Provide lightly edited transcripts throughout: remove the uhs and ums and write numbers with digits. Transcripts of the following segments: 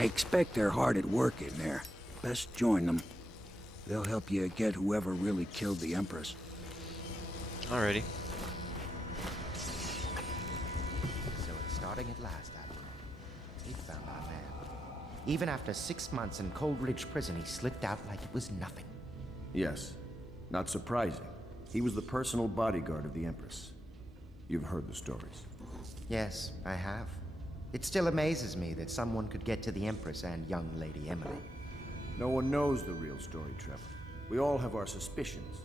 I expect they're hard at work in there. Best join them. They'll help you get whoever really killed the Empress. Alrighty. So it's starting at last, Admiral. We found our man. Even after 6 months in Cold Ridge Prison, he slipped out like it was nothing. Yes. Not surprising. He was the personal bodyguard of the Empress. You've heard the stories. Yes, I have. It still amazes me that someone could get to the Empress and young Lady Emily. No one knows the real story, Trevor. We all have our suspicions.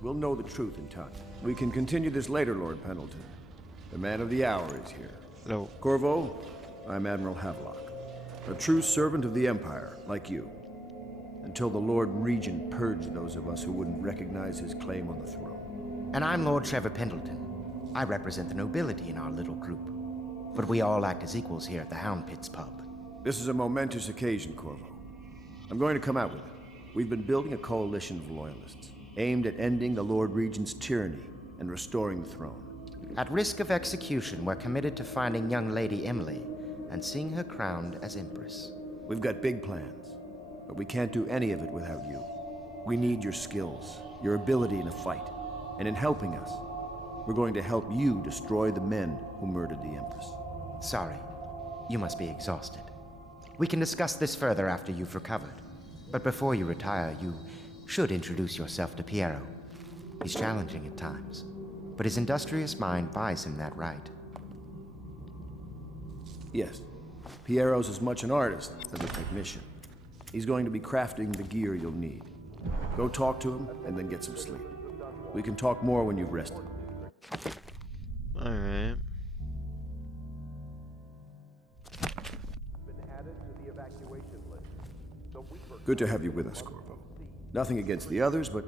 We'll know the truth in time. We can continue this later, Lord Pendleton. The man of the hour is here. Hello. Corvo, I'm Admiral Havelock. A true servant of the Empire, like you. Until the Lord Regent purged those of us who wouldn't recognize his claim on the throne. And I'm Lord Trevor Pendleton. I represent the nobility in our little group. But we all act as equals here at the Hound Pits pub. This is a momentous occasion, Corvo. I'm going to come out with it. We've been building a coalition of loyalists, aimed at ending the Lord Regent's tyranny and restoring the throne. At risk of execution, we're committed to finding young Lady Emily and seeing her crowned as Empress. We've got big plans, but we can't do any of it without you. We need your skills, your ability in a fight, and in helping us, we're going to help you destroy the men who murdered the Empress. Sorry, you must be exhausted. We can discuss this further after you've recovered. But before you retire, you should introduce yourself to Piero. He's challenging at times, but his industrious mind buys him that right. Yes, Piero's as much an artist as a technician. He's going to be crafting the gear you'll need. Go talk to him, and then get some sleep. We can talk more when you've rested. Alright. Good to have you with us, Corvo. Nothing against the others, but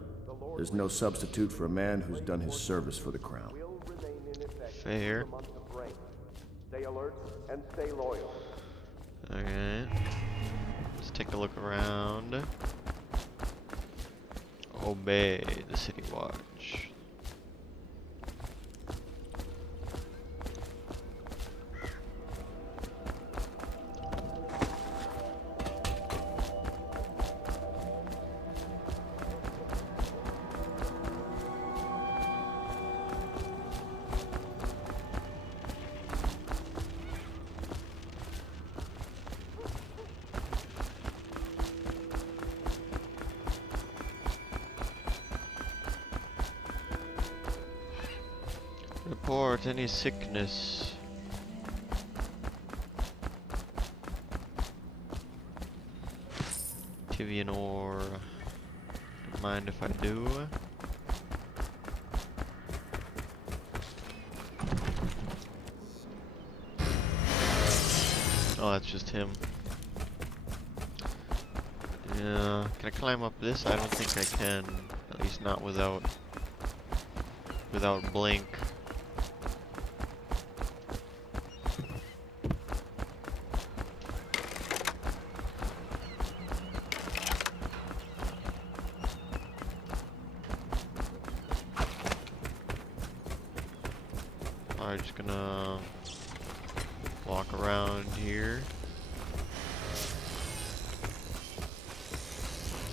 there's no substitute for a man who's done his service for the crown. Fair. Stay alert and stay loyal. Alright. Let's take a look around. Obey the city watch. Report any sickness. Tivian ore. Don't mind if I do. Oh, that's just him. Yeah, can I climb up this? I don't think I can. At least not without blink. I'm just gonna walk around here.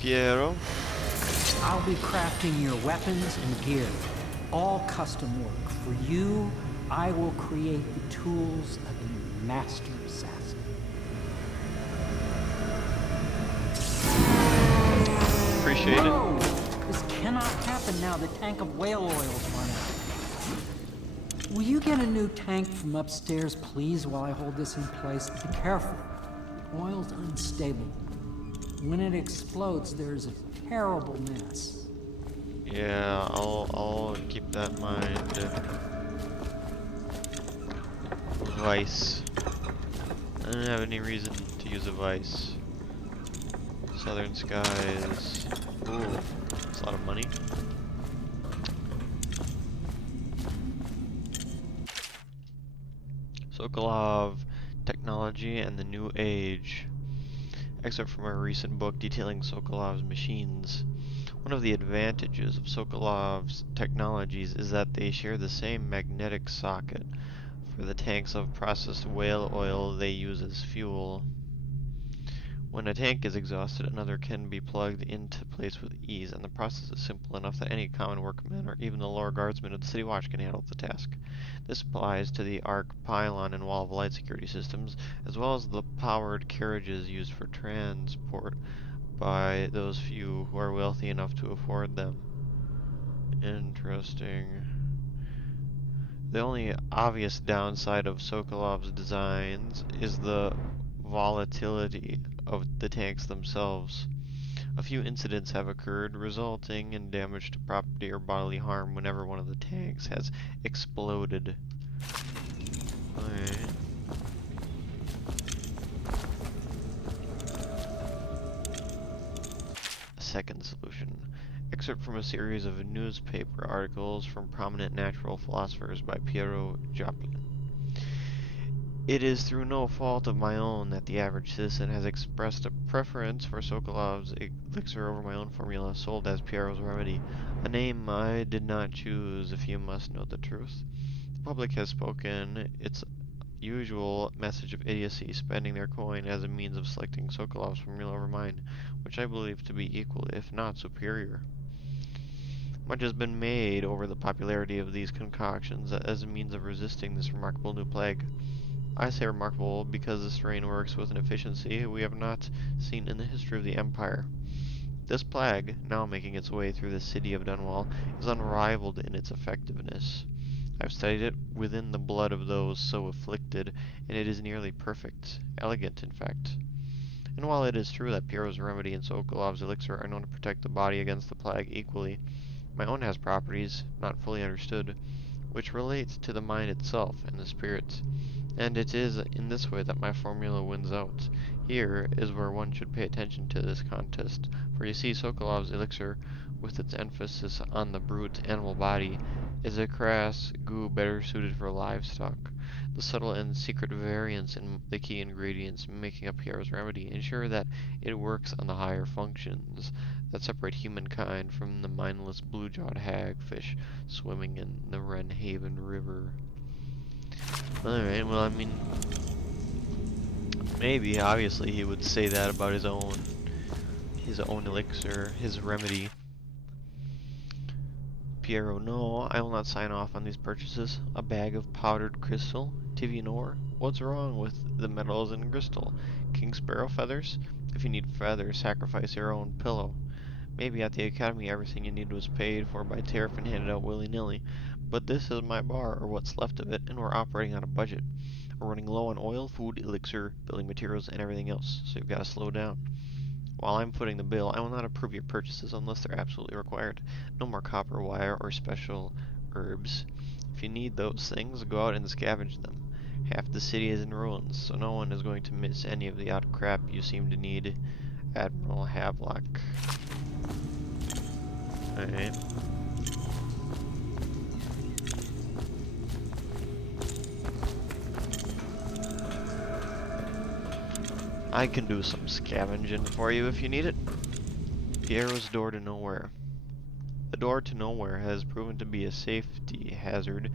Piero. I'll be crafting your weapons and gear, all custom work. For you, I will create the tools of a master assassin. Appreciate it. Whoa! This cannot happen now. The tank of whale oil's run out. Will you get a new tank from upstairs, please, while I hold this in place? Be careful. The oil's unstable. When it explodes, there's a terrible mess. Yeah, I'll keep that in mind. Vice. I don't have any reason to use a vice. Southern skies. Ooh, that's a lot of money. Sokolov, Technology and the New Age. Excerpt from a recent book detailing Sokolov's machines. One of the advantages of Sokolov's technologies is that they share the same magnetic socket for the tanks of processed whale oil they use as fuel. When a tank is exhausted, another can be plugged into place with ease, and the process is simple enough that any common workman or even the lower guardsmen of the City Watch can handle the task. This applies to the arc, pylon, and wall of light security systems, as well as the powered carriages used for transport by those few who are wealthy enough to afford them. Interesting. The only obvious downside of Sokolov's designs is the volatility of the tanks themselves. A few incidents have occurred, resulting in damage to property or bodily harm whenever one of the tanks has exploded. Alright. Second solution. Excerpt from a series of newspaper articles from prominent natural philosophers by Piero Joplin. It is through no fault of my own that the average citizen has expressed a preference for Sokolov's elixir over my own formula, sold as Piero's remedy, a name I did not choose, if you must know the truth. The public has spoken its usual message of idiocy, spending their coin as a means of selecting Sokolov's formula over mine, which I believe to be equal, if not superior. Much has been made over the popularity of these concoctions as a means of resisting this remarkable new plague. I say remarkable because the strain works with an efficiency we have not seen in the history of the Empire. This plague, now making its way through the city of Dunwall, is unrivaled in its effectiveness. I've studied it within the blood of those so afflicted, and it is nearly perfect, elegant in fact. And while it is true that Piero's remedy and Sokolov's elixir are known to protect the body against the plague equally, my own has properties, not fully understood, which relate to the mind itself and the spirit. And it is in this way that my formula wins out. Here is where one should pay attention to this contest, for you see Sokolov's elixir, with its emphasis on the brute animal body, is a crass goo better suited for livestock. The subtle and secret variance in the key ingredients making up Pierre's remedy ensure that it works on the higher functions that separate humankind from the mindless blue-jawed hagfish swimming in the Wrenhaven River. Alright, well, I mean, maybe, obviously, he would say that about his own elixir, his remedy. Piero, no, I will not sign off on these purchases. A bag of powdered crystal, Tivian ore. What's wrong with the metals and crystal? King Sparrow feathers? If you need feathers, sacrifice your own pillow. Maybe at the academy everything you need was paid for by tariff and handed out willy-nilly. But this is my bar, or what's left of it, and we're operating on a budget. We're running low on oil, food, elixir, building materials, and everything else, so you've got to slow down. While I'm footing the bill, I will not approve your purchases unless they're absolutely required. No more copper wire or special herbs. If you need those things, go out and scavenge them. Half the city is in ruins, so no one is going to miss any of the odd crap you seem to need. Admiral Havelock. Alright. I can do some scavenging for you if you need it. Piero's door to nowhere. The door to nowhere has proven to be a safety hazard,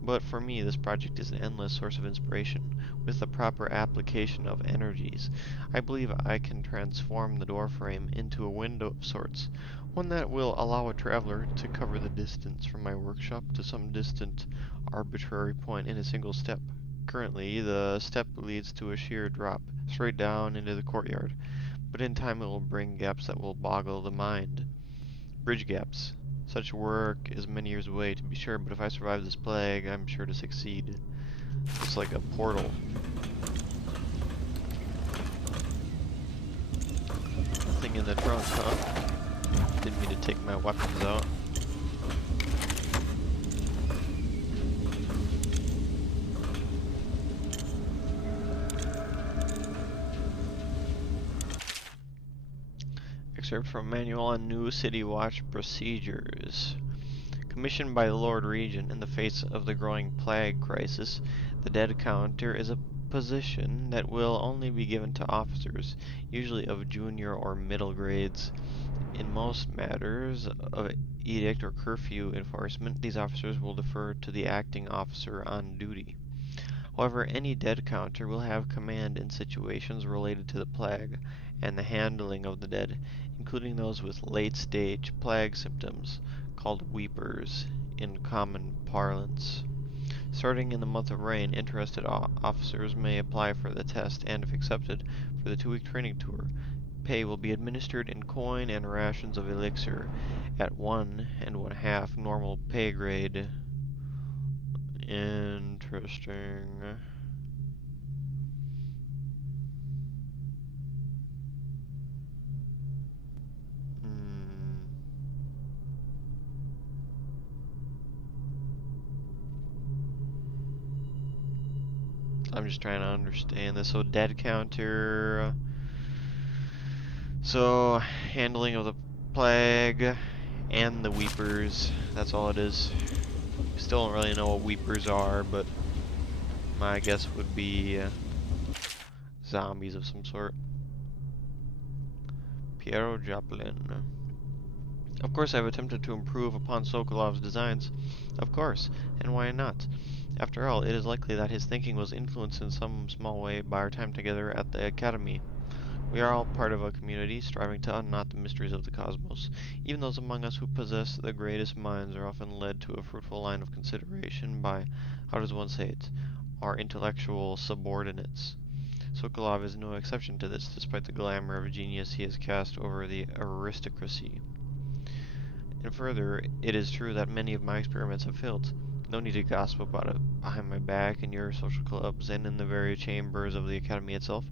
but for me this project is an endless source of inspiration. With the proper application of energies, I believe I can transform the door frame into a window of sorts, one that will allow a traveler to cover the distance from my workshop to some distant arbitrary point in a single step. Currently, the step leads to a sheer drop, straight down into the courtyard, but in time it will bring gaps that will boggle the mind. Bridge gaps. Such work is many years away, to be sure, but if I survive this plague, I'm sure to succeed. It's like a portal. Nothing in the trunk, huh? Didn't mean to take my weapons out. Excerpt from Manual on New City Watch Procedures. Commissioned by the Lord Regent in the face of the growing plague crisis, the dead counter is a position that will only be given to officers, usually of junior or middle grades. In most matters of edict or curfew enforcement, these officers will defer to the acting officer on duty. However, any dead counter will have command in situations related to the plague and the handling of the dead, including those with late-stage plague symptoms, called weepers in common parlance. Starting in the month of rain, interested officers may apply for the test, and if accepted, for the 2-week training tour. Pay will be administered in coin and rations of elixir at 1 1/2 normal pay grade. Interesting. Hmm. I'm just trying to understand this. So dead counter. So handling of the plague and the weepers. That's all it is. Still don't really know what weepers are, but my guess would be zombies of some sort. Piero Joplin. Of course, I've attempted to improve upon Sokolov's designs. Of course, and why not? After all, it is likely that his thinking was influenced in some small way by our time together at the Academy. We are all part of a community, striving to unknot the mysteries of the cosmos. Even those among us who possess the greatest minds are often led to a fruitful line of consideration by, how does one say it, our intellectual subordinates. Sokolov is no exception to this, despite the glamour of genius he has cast over the aristocracy. And further, it is true that many of my experiments have failed. No need to gossip about it behind my back in your social clubs and in the very chambers of the Academy itself.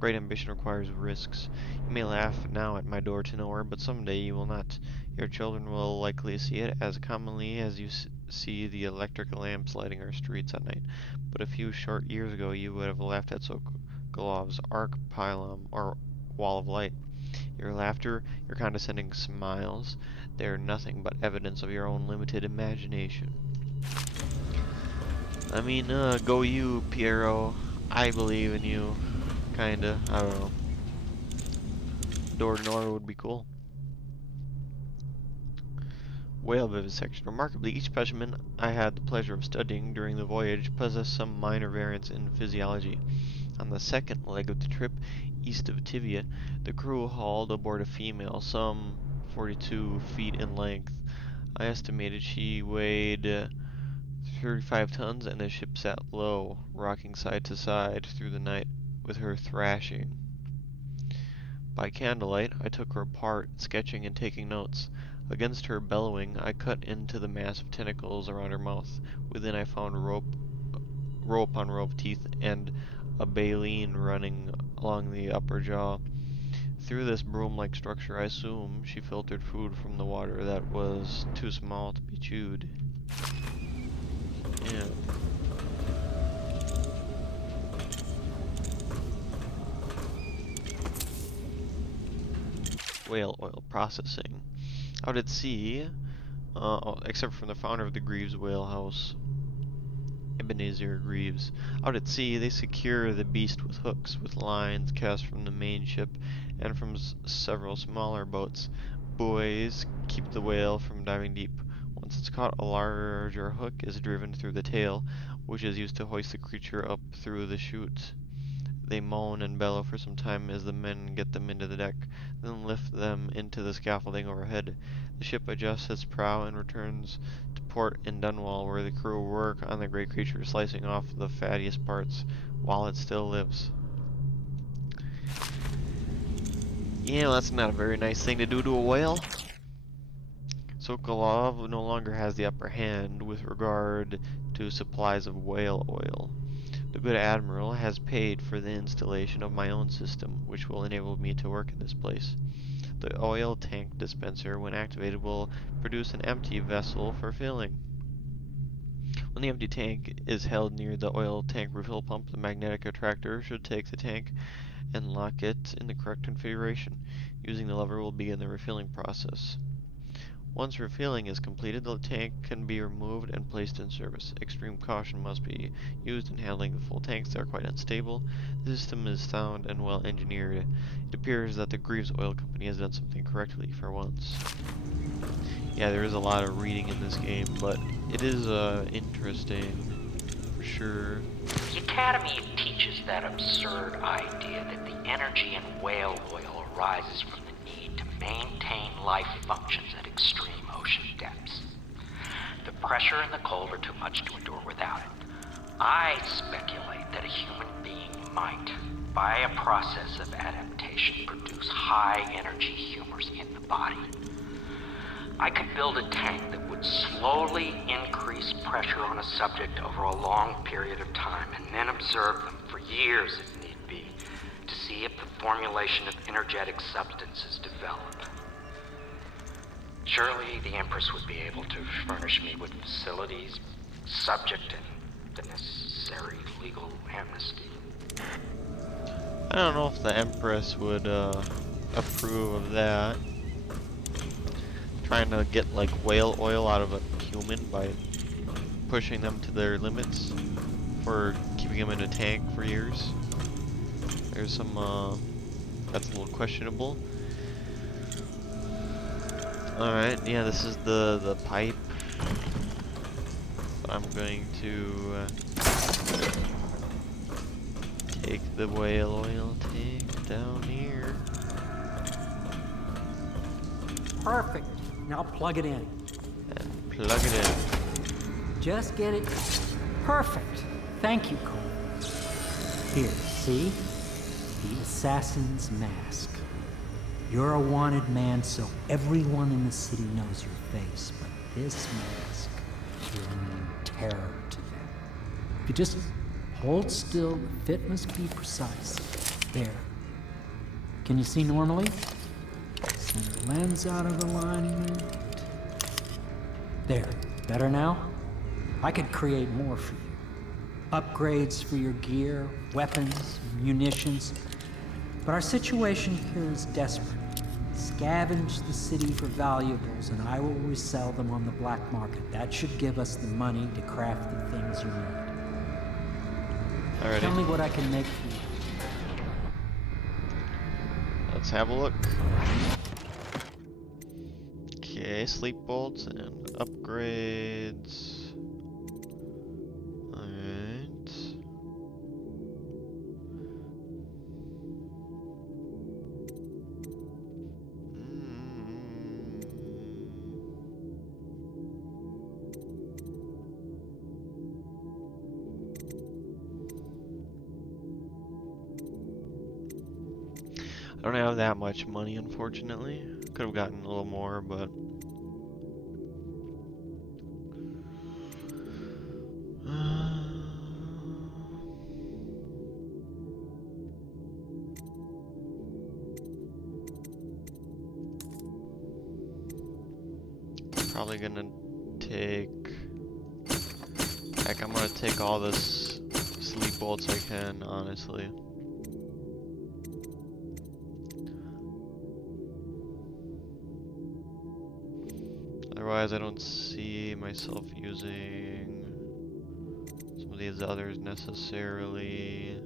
Great ambition requires risks. You may laugh now at my door to nowhere, but someday you will not. Your children will likely see it as commonly as you see the electric lamps lighting our streets at night. But a few short years ago you would have laughed at Sokolov's arc pylon or wall of light. Your laughter, your condescending smiles, they are nothing but evidence of your own limited imagination. I mean, go you, Piero. I believe in you. Kinda. I don't know. Door to Nora would be cool. Whale vivisection. Remarkably, each specimen I had the pleasure of studying during the voyage possessed some minor variance in physiology. On the second leg of the trip, east of Tivia, the crew hauled aboard a female, some 42 feet in length. I estimated she weighed 35 tons, and the ship sat low, rocking side to side through the night with her thrashing. By candlelight, I took her apart, sketching and taking notes. Against her bellowing, I cut into the mass of tentacles around her mouth. Within I found row upon row of teeth and a baleen running along the upper jaw. Through this broom-like structure, I assume she filtered food from the water that was too small to be chewed. Yeah. Whale oil processing. Out at sea, except from the founder of the Greaves Whale House, Ebenezer Greaves. Out at sea, they secure the beast with hooks, with lines cast from the main ship and from several smaller boats. Buoys keep the whale from diving deep. Once it's caught, a larger hook is driven through the tail, which is used to hoist the creature up through the chute. They moan and bellow for some time as the men get them into the deck, then lift them into the scaffolding overhead. The ship adjusts its prow and returns to port in Dunwall, where the crew work on the great creature, slicing off the fattiest parts while it still lives. Yeah, that's not a very nice thing to do to a whale. Sokolov no longer has the upper hand with regard to supplies of whale oil. The good Admiral has paid for the installation of my own system, which will enable me to work in this place. The oil tank dispenser, when activated, will produce an empty vessel for filling. When the empty tank is held near the oil tank refill pump, the magnetic attractor should take the tank and lock it in the correct configuration. Using the lever will begin the refilling process. Once refilling is completed, the tank can be removed and placed in service. Extreme caution must be used in handling the full tanks. They are quite unstable. The system is sound and well engineered. It appears that the Greaves Oil Company has done something correctly for once. Yeah, there is a lot of reading in this game, but it is interesting for sure. The Academy teaches that absurd idea that the energy in whale oil arises from the need to maintain life functions at extreme ocean depths. The pressure and the cold are too much to endure without it. I speculate that a human being might, by a process of adaptation, produce high-energy humors in the body. I could build a tank that would slowly increase pressure on a subject over a long period of time, and then observe them for years if need be, to see if the formulation of energetic substances develop. Surely the Empress would be able to furnish me with facilities, subject, and the necessary legal amnesty. I don't know if the Empress would approve of that. Trying to get like whale oil out of a human by pushing them to their limits for keeping them in a tank for years. There's some that's a little questionable. Alright, yeah, this is the pipe. I'm going to take the whale oil tank down here. Perfect. Now plug it in. And plug it in. Just get it. Perfect. Thank you, Cole. Here, see? The assassin's mask. You're a wanted man, so everyone in the city knows your face, but this mask will mean terror to them. If you just hold still, the fit must be precise. There. Can you see normally? Center lens out of alignment. There. Better now? I could create more for you. Upgrades for your gear, weapons, munitions. But our situation here is desperate. Scavenge the city for valuables, and I will resell them on the black market. That should give us the money to craft the things you need. Alrighty. Tell me what I can make for you. Let's have a look. Okay, sleep bolts and upgrades. Alright. I don't have that much money, unfortunately. Could have gotten a little more, but probably gonna take. Heck, I'm gonna take all this sleep bolts I can, honestly. Otherwise, I don't see myself using some of these others necessarily.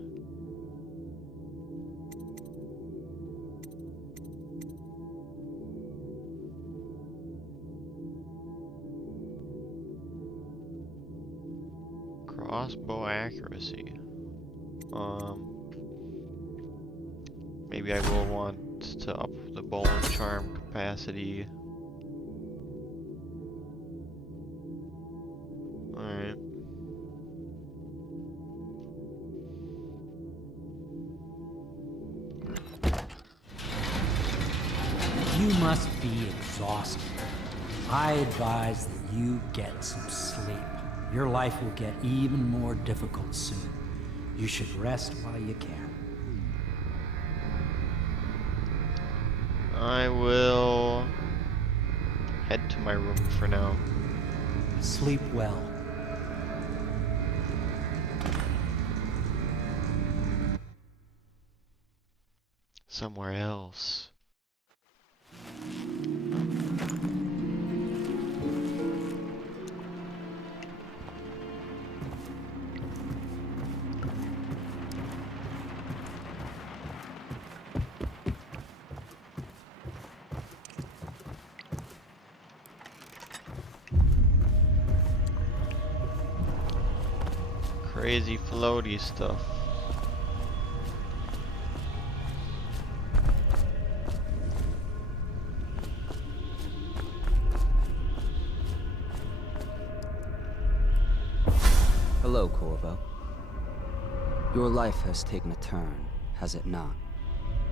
Crossbow accuracy. Maybe I will want to up the bow and charm capacity. Alright. You must be exhausted. I advise that you get some sleep. Your life will get even more difficult soon. You should rest while you can. I will head to my room for now. Sleep well. Somewhere else. crazy floaty stuff. Hello, Corvo. Your life has taken a turn, has it not?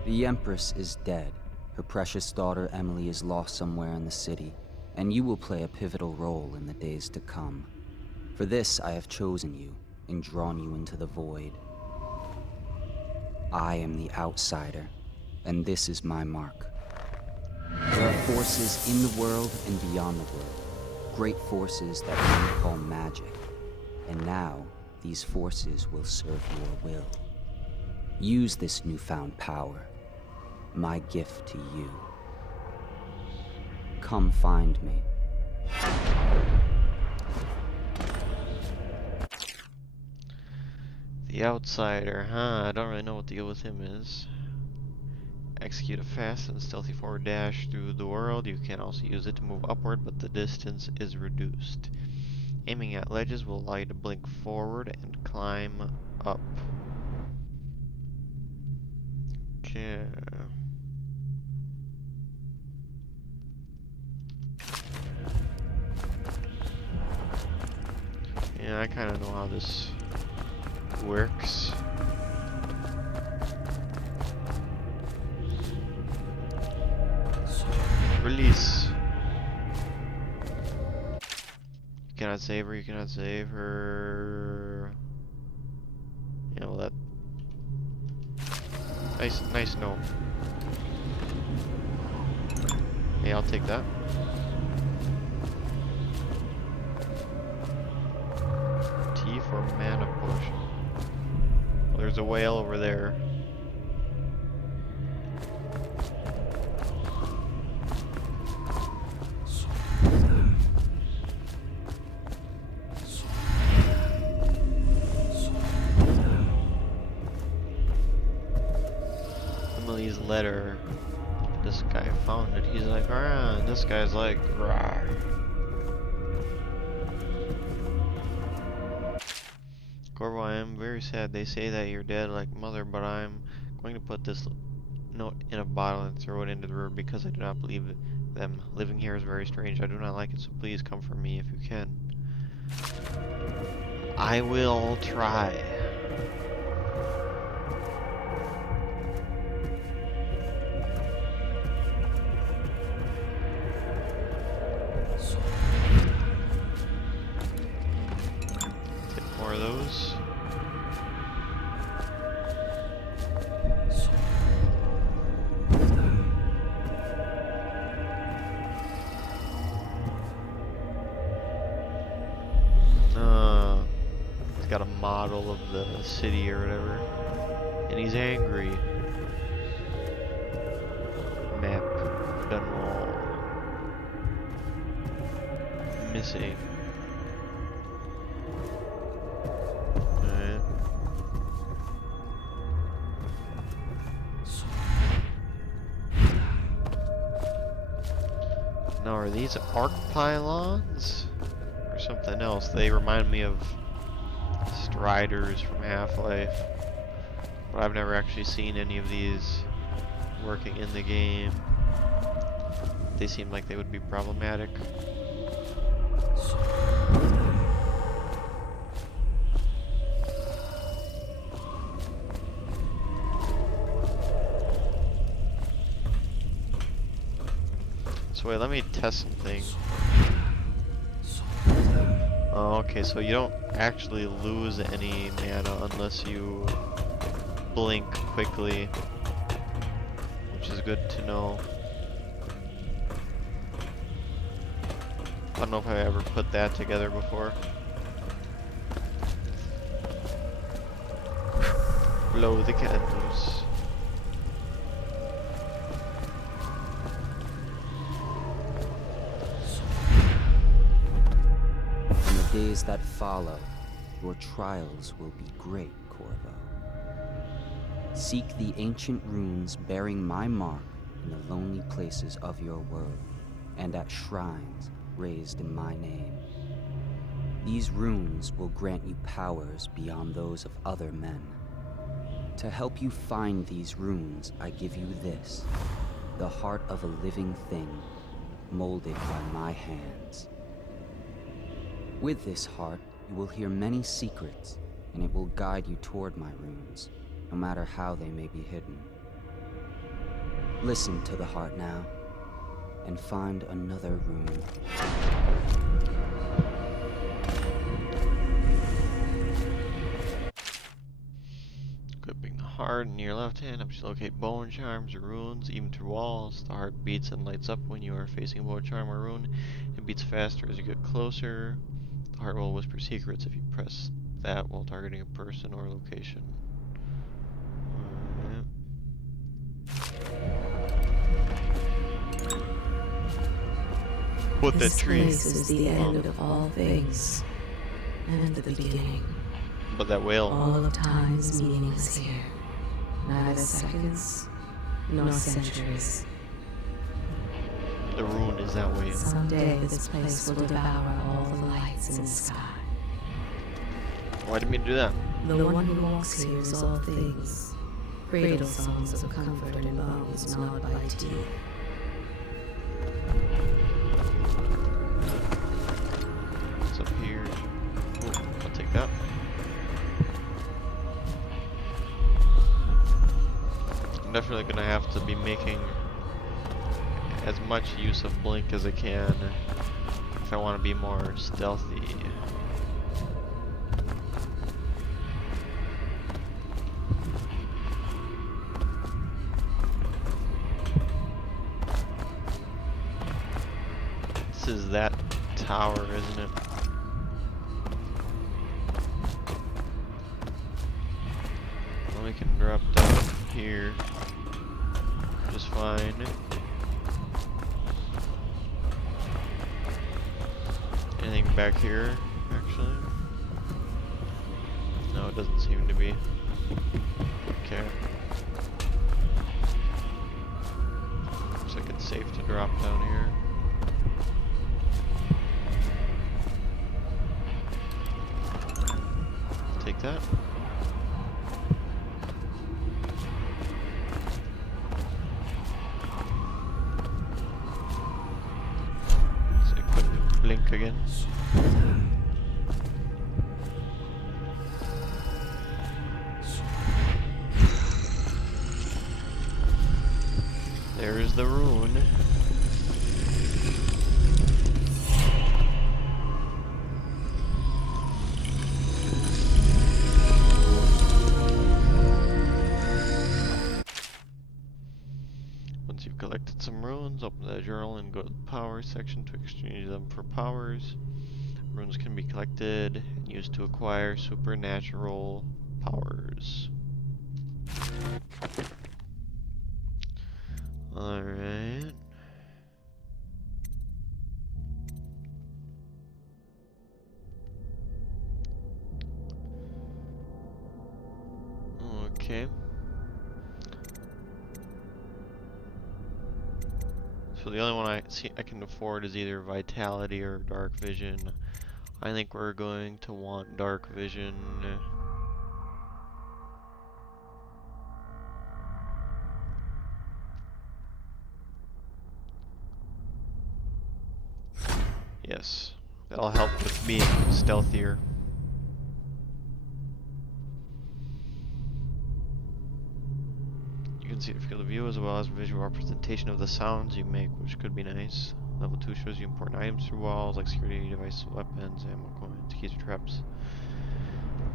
The Empress is dead. Her precious daughter Emily is lost somewhere in the city, and you will play a pivotal role in the days to come. For this, I have chosen you and drawn you into the void. I am the outsider, and this is my mark. There are forces in the world and beyond the world, great forces that men call magic. And now, these forces will serve your will. Use this newfound power, my gift to you. Come find me. The outsider, huh? I don't really know what the deal with him is. Execute a fast and stealthy forward dash through the world. You can also use it to move upward, but the distance is reduced. Aiming at ledges will allow you to blink forward and climb up. Okay. Yeah, I kind of know how this works. Release. You cannot save her, you cannot save her. Yeah, well that... Nice note. Hey, I'll take that. T for mana potion. Well, there's a whale over there. Emily's letter. This guy found it. He's like, rah, and this guy's like, rah. Corvo, I am very sad. They say that you're dead like mother, but I'm going to put this note in a bottle and throw it into the river because I do not believe them. Living here is very strange. I do not like it, so please come for me if you can. I will try. Take more of those. He's got a model of the city or whatever, and he's angry. Map done wall. Missing. Alright. Now, are these arc pylons or something else? They remind me of Striders from Half-Life, but I've never actually seen any of these working in the game. They seem like they would be problematic. So wait, let me test something. Oh, okay, so you don't actually lose any mana unless you blink quickly, which is good to know. I don't know if I ever put that together before. Blow the candles. Days that follow, your trials will be great, Corvo. Seek the ancient runes bearing my mark in the lonely places of your world, and at shrines raised in my name. These runes will grant you powers beyond those of other men. To help you find these runes, I give you this, the heart of a living thing, molded by my hands. With this heart, you will hear many secrets, and it will guide you toward my runes, no matter how they may be hidden. Listen to the heart now, and find another rune. Equipping the heart in your left hand helps you locate bone charms or runes, even through walls. The heart beats and lights up when you are facing a bone charm or rune. It beats faster as you get closer. The heart will whisper secrets if you press that while targeting a person or location. What that This tree? place is the end of all things, and the beginning. But that whale. All of time is meaningless here. Neither seconds, nor centuries. The rune is that way. Someday this place will devour all the lights in the sky. Why did me do that? The one who walks here is all things. Cradle songs of comfort and bones gnawed by teeth. What's up here? Oh, I'll take that. I'm definitely gonna have to be making as much use of blink as I can if I want to be more stealthy. This is that tower, isn't it? Well, we can drop down here just fine. Anything back here, actually? No, it doesn't seem to be. Okay. Looks like it's safe to drop down here. Take that. Let's equip blink again. There's the rune. Once you've collected some runes, open the journal and go to the power section to exchange them for powers. Runes can be collected and used to acquire supernatural powers. Alright. Okay. So the only one I can afford is either Vitality or Dark Vision. I think we're going to want Dark Vision. Yes, that'll help with being stealthier. You can see the field of view as well as visual representation of the sounds you make, which could be nice. Level 2 shows you important items through walls like security devices, weapons, ammo, coins, keys, or traps.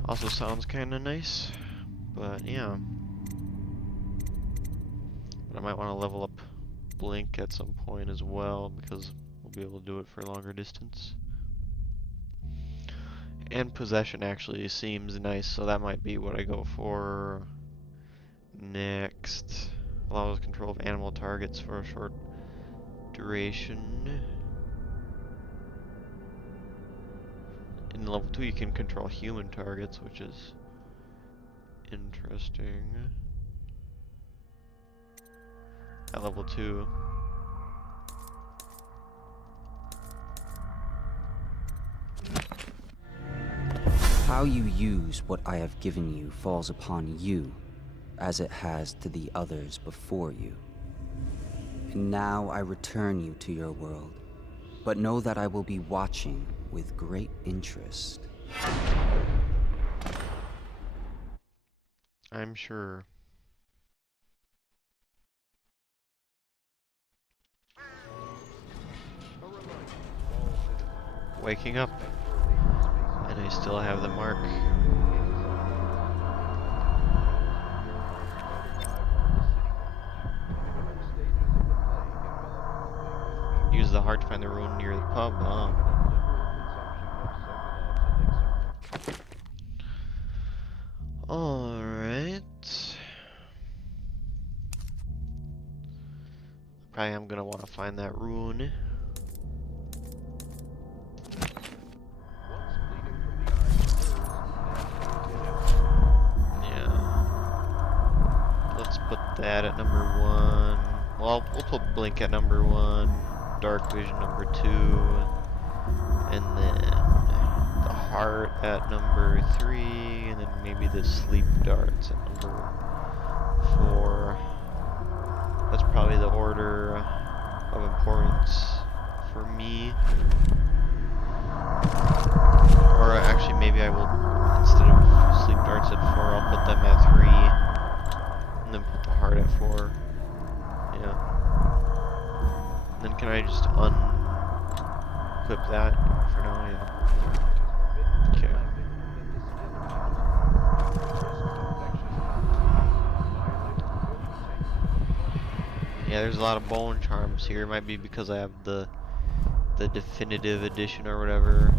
Also sounds kinda nice, but yeah. But I might want to level up Blink at some point as well, because we'll be able to do it for a longer distance. And Possession actually seems nice, so that might be what I go for next. Allows control of animal targets for a short duration. In level 2 you can control human targets, which is interesting. At level 2. How you use what I have given you falls upon you, as it has to the others before you. And now I return you to your world, but know that I will be watching with great interest. I'm sure. Waking up, and I still have the mark. Use the heart to find the ruin near the pub, huh? Alright. Probably am gonna want to find that ruin. Let's put that at number 1. Well, we'll put Blink at number 1, Dark Vision number 2, and then the Heart at number 3, and then maybe the Sleep Darts at number 4. That's probably the order of importance for me. Or actually, maybe I will, instead of Sleep Darts at 4, I'll put them at 3. And then put the heart at 4. Yeah. And then can I just unequip that for now? Yeah. Okay. Yeah, there's a lot of bone charms here. It might be because I have the definitive edition or whatever.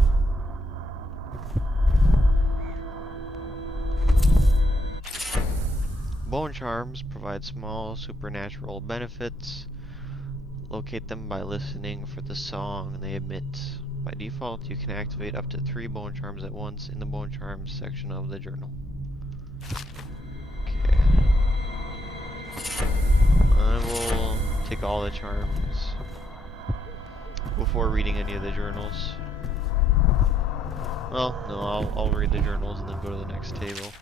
Bone charms provide small supernatural benefits. Locate them by listening for the song they emit. By default, you can activate up to 3 bone charms at once in the bone charms section of the journal. Okay. I will take all the charms before reading any of the journals. Well, no, I'll read the journals and then go to the next table.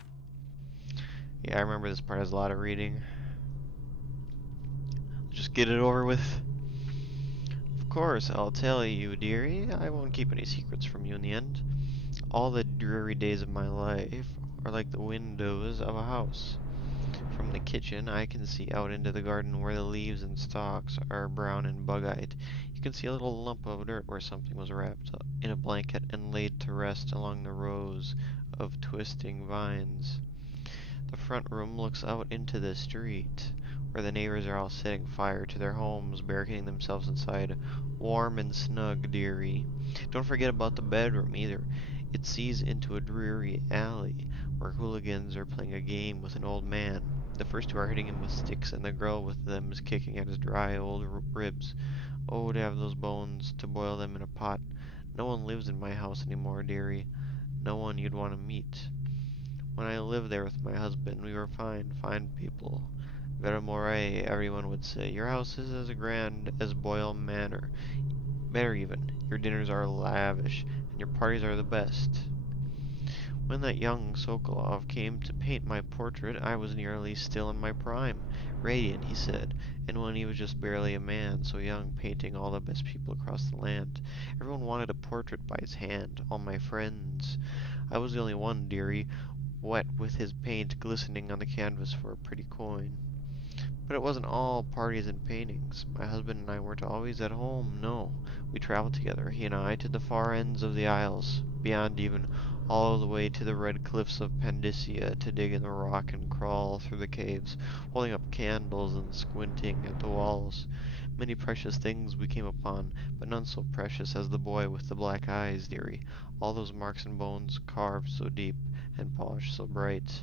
Yeah, I remember this part has a lot of reading. Just get it over with. Of course, I'll tell you, dearie. I won't keep any secrets from you in the end. All the dreary days of my life are like the windows of a house. From the kitchen, I can see out into the garden where the leaves and stalks are brown and bug-eyed. You can see a little lump of dirt where something was wrapped up in a blanket and laid to rest along the rows of twisting vines. The front room looks out into the street, where the neighbors are all setting fire to their homes, barricading themselves inside, warm and snug, dearie. Don't forget about the bedroom, either. It sees into a dreary alley, where hooligans are playing a game with an old man. The first 2 are hitting him with sticks, and the girl with them is kicking at his dry old ribs. Oh, to have those bones, to boil them in a pot. No one lives in my house anymore, dearie. No one you'd want to meet. When I lived there with my husband, we were fine, fine people. Veramore, everyone would say. Your house is as grand as Boyle Manor. Better even. Your dinners are lavish, and your parties are the best. When that young Sokolov came to paint my portrait, I was nearly still in my prime. Radiant, he said, and when he was just barely a man, so young, painting all the best people across the land. Everyone wanted a portrait by his hand, all my friends. I was the only one, dearie, wet with his paint glistening on the canvas for a pretty coin. But it wasn't all parties and paintings. My husband and I weren't always at home, no. We traveled together, he and I, to the far ends of the Isles, beyond even, all the way to the red cliffs of Pandysia to dig in the rock and crawl through the caves, holding up candles and squinting at the walls. Many precious things we came upon, but none so precious as the boy with the black eyes, dearie. All those marks and bones carved so deep and polished so bright.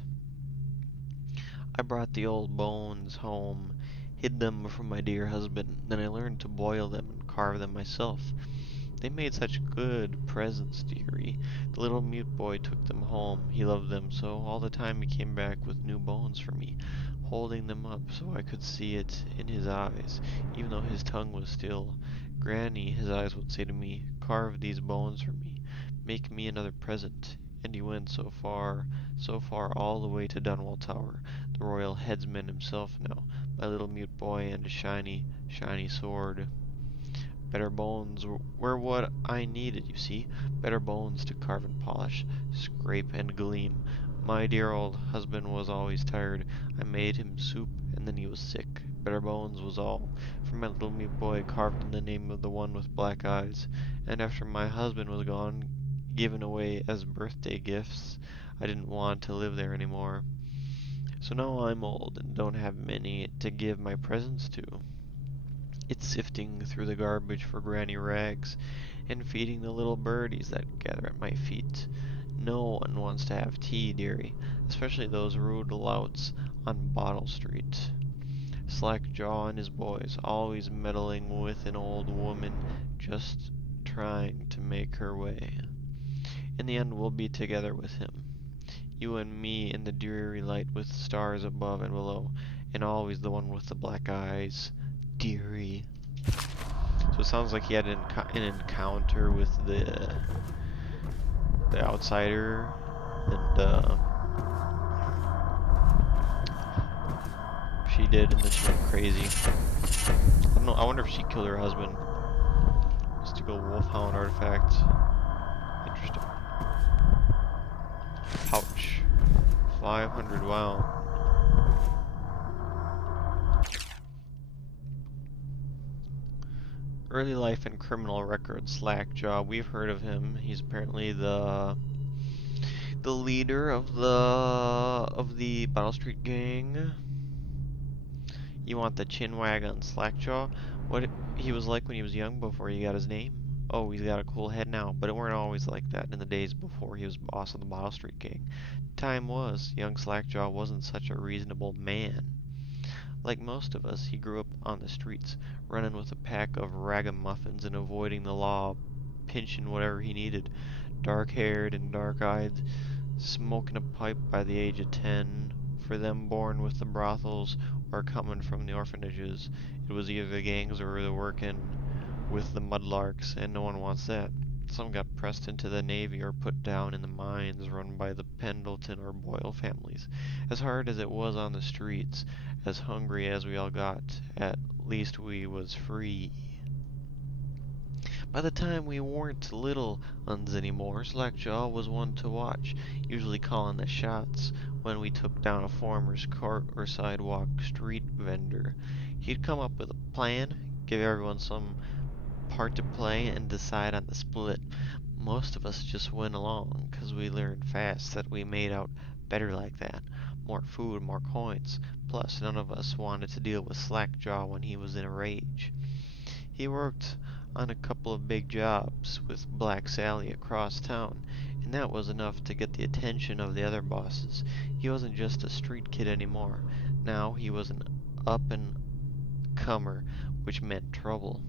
I brought the old bones home, hid them from my dear husband, then I learned to boil them and carve them myself. They made such good presents, dearie. The little mute boy took them home. He loved them so. All the time he came back with new bones for me, holding them up so I could see it in his eyes, even though his tongue was still. Granny, his eyes would say to me, carve these bones for me. Make me another present. And he went so far all the way to Dunwall Tower, the royal headsman himself now, my little mute boy and a shiny, shiny sword. Better bones were what I needed, you see. Better bones to carve and polish, scrape and gleam. My dear old husband was always tired. I made him soup, and then he was sick. Better bones was all. For my little mute boy carved in the name of the one with black eyes. And after my husband was gone, given away as birthday gifts, I didn't want to live there anymore. So now I'm old and don't have many to give my presents to. It's sifting through the garbage for granny rags and feeding the little birdies that gather at my feet. No one wants to have tea, dearie, especially those rude louts on Bottle Street. Slackjaw and his boys, always meddling with an old woman just trying to make her way. In the end, we'll be together with him. You and me in the dreary light with stars above and below, and always the one with the black eyes. Dearie. So it sounds like he had an encounter with the outsider, and she did, and then she went crazy. I don't know. I wonder if she killed her husband. Mystical wolfhound artifact. Interesting. Pouch. 500. Wow. Early life and criminal record, Slackjaw. We've heard of him. He's apparently the leader of the Battle Street gang. You want the chin wag on Slackjaw? What he was like when he was young before he got his name? Oh, he's got a cool head now, but it weren't always like that in the days before he was boss of the Battle Street gang. Time was, young Slackjaw wasn't such a reasonable man. Like most of us, he grew up on the streets, running with a pack of ragamuffins and avoiding the law, pinching whatever he needed. Dark-haired and dark-eyed, smoking a pipe by the age of 10. For them born with the brothels or coming from the orphanages, it was either the gangs or the working with the mudlarks, and no one wants that. Some got pressed into the Navy or put down in the mines run by the Pendleton or Boyle families. As hard as it was on the streets, as hungry as we all got, at least we was free. By the time we weren't little uns anymore, Slackjaw was one to watch, usually calling the shots when we took down a farmer's cart or sidewalk street vendor. He'd come up with a plan, give everyone some part to play, and decide on the split. Most of us just went along, 'cause we learned fast that we made out better like that. More food, more coins. Plus, none of us wanted to deal with Slackjaw when he was in a rage. He worked on a couple of big jobs with Black Sally across town, and that was enough to get the attention of the other bosses. He wasn't just a street kid anymore. Now he was an up-and-comer, which meant trouble.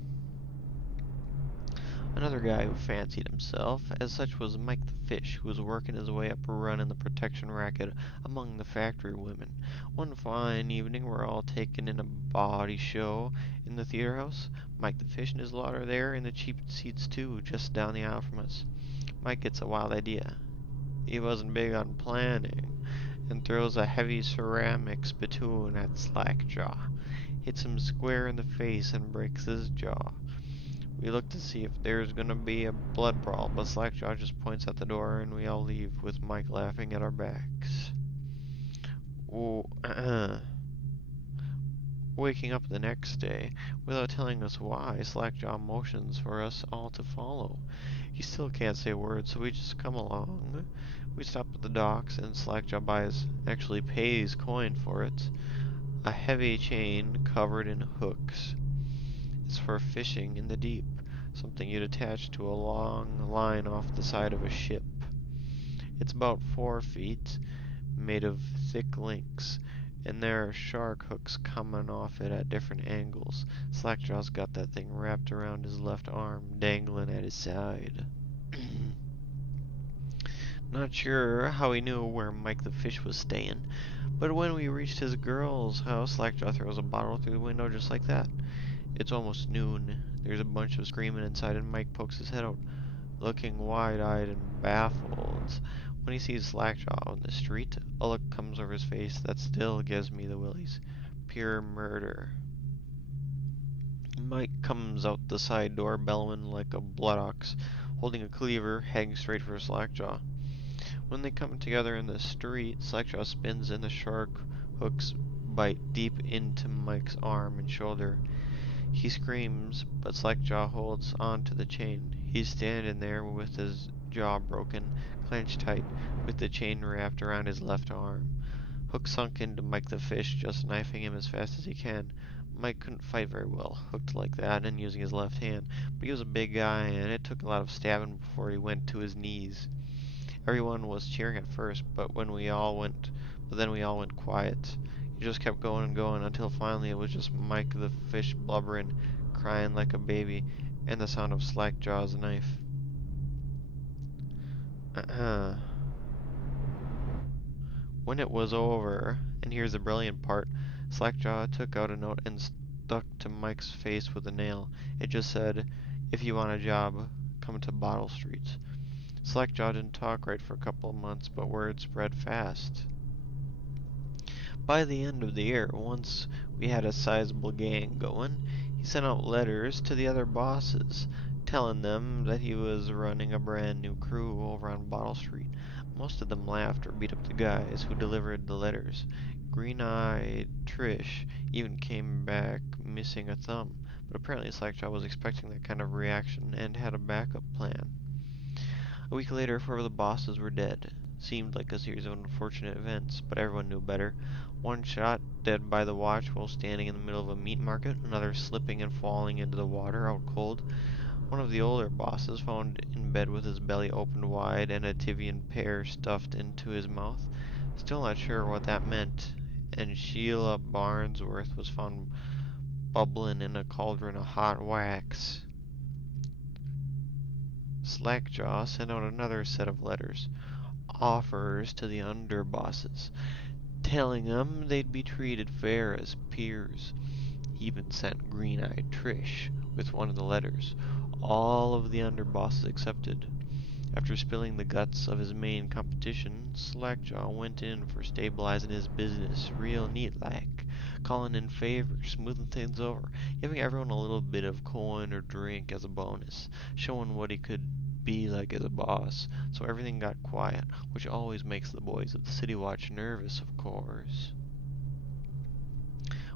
Another guy who fancied himself as such was Mike the Fish, who was working his way up a run in the protection racket among the factory women. One fine evening, we're all taken in a bawdy show in the theater house. Mike the Fish and his lot are there in the cheap seats too, just down the aisle from us. Mike gets a wild idea. He wasn't big on planning, and throws a heavy ceramic spittoon at Slackjaw. Hits him square in the face and breaks his jaw. We look to see if there's gonna be a blood brawl, but Slackjaw just points at the door and we all leave with Mike laughing at our backs. Waking up the next day, without telling us why, Slackjaw motions for us all to follow. He still can't say a word, so we just come along. We stop at the docks and Slackjaw actually pays coin for it. A heavy chain covered in hooks. It's for fishing in the deep, something you'd attach to a long line off the side of a ship. It's about 4 feet, made of thick links, and there are shark hooks coming off it at different angles. Slackjaw's got that thing wrapped around his left arm, dangling at his side. Not sure how he knew where Mike the Fish was staying, but when we reached his girl's house, Slackjaw throws a bottle through the window just like that. It's almost noon. There's a bunch of screaming inside, and Mike pokes his head out, looking wide-eyed and baffled. When he sees Slackjaw on the street, a look comes over his face that still gives me the willies. Pure murder. Mike comes out the side door bellowing like a blood ox, holding a cleaver, heading straight for Slackjaw. When they come together in the street, Slackjaw spins and the shark hooks bite deep into Mike's arm and shoulder. He screams, but Slackjaw holds on to the chain. He's standing there with his jaw broken, clenched tight, with the chain wrapped around his left arm. Hook sunk into Mike the fish, just knifing him as fast as he can. Mike couldn't fight very well, hooked like that and using his left hand, but he was a big guy and it took a lot of stabbing before he went to his knees. Everyone was cheering at first, but then we all went quiet. He just kept going and going until finally it was just Mike the fish blubbering, crying like a baby, and the sound of Slackjaw's knife. When it was over, and here's the brilliant part, Slackjaw took out a note and stuck to Mike's face with a nail. It just said, "If you want a job, come to Bottle Street." Slackjaw didn't talk right for a couple of months, but word spread fast. By the end of the year, once we had a sizable gang going, he sent out letters to the other bosses, telling them that he was running a brand new crew over on Bottle Street. Most of them laughed or beat up the guys who delivered the letters. Green-eyed Trish even came back missing a thumb, but apparently Slackjaw was expecting that kind of reaction and had a backup plan. A week later, 4 of the bosses were dead. Seemed like a series of unfortunate events, but everyone knew better. One shot, dead by the watch while standing in the middle of a meat market, another slipping and falling into the water out cold. One of the older bosses found in bed with his belly opened wide and a Tivian pear stuffed into his mouth. Still not sure what that meant. And Sheila Barnsworth was found bubbling in a cauldron of hot wax. Slackjaw sent out another set of letters, offers to the underbosses, telling them they'd be treated fair as peers. He even sent Green-Eyed Trish with one of the letters. All of the underbosses accepted. After spilling the guts of his main competition, Slackjaw went in for stabilizing his business real neat-like, calling in favors, smoothing things over, giving everyone a little bit of coin or drink as a bonus, showing what he could be like as a boss, so everything got quiet, which always makes the boys of the City Watch nervous, of course.